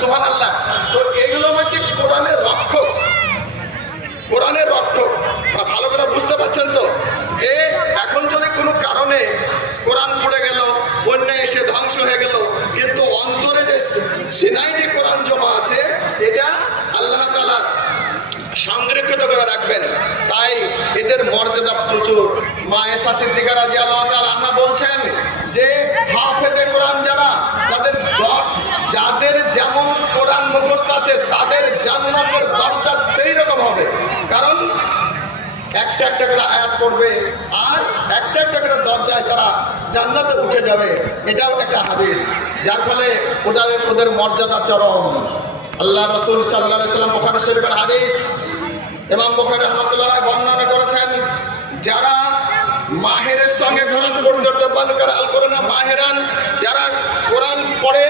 সুবহানাল্লাহ। তো এগুলো হচ্ছে কোরআনের রক্ষক, কোরআনের রক্ষক। ভালো করে বুঝতে পারছেন তো, যে এখন যদি কোনো কারণে কোরআন পড়ে গেল, বন্যা এসে ধ্বংস হয়ে গেল, কিন্তু অন্তরে যে সিনাই যে কোরআন জমা আছে, এটা আল্লাহ তাআলা সংরক্ষিত করে রাখবেন। তাই এদের মর্যাদা প্রচুর। মা এসা সিদ্দিকা রাদিয়াল্লাহু তাআলা আনহা বলছেন যে হাফেজে কোরআন যারা, যাদের যেমন কোরআন মুখস্থ আছে, তাদের জান্নাতের দরজা সেই রকম হবে। কারণ একটা একটা করে আয়াত পড়বে আর একটা একটা করে দরজায় তারা জান্নাতে উঠে যাবে। এটাও একটা হাদিস, যার ফলে ওদের মর্যাদা চরম। আল্লাহ রাসূল সাল্লাল্লাহু আলাইহি ওয়াসাল্লাম বুখারী শরীফের হাদিস, ইমাম বুখারী রাহমাতুল্লাহ বর্ণনা করেছেন, যারা মাহেরের সঙ্গে কোরআন পড়তে পান করে আল কোরআন মাহেরান, যারা কোরআন পড়ে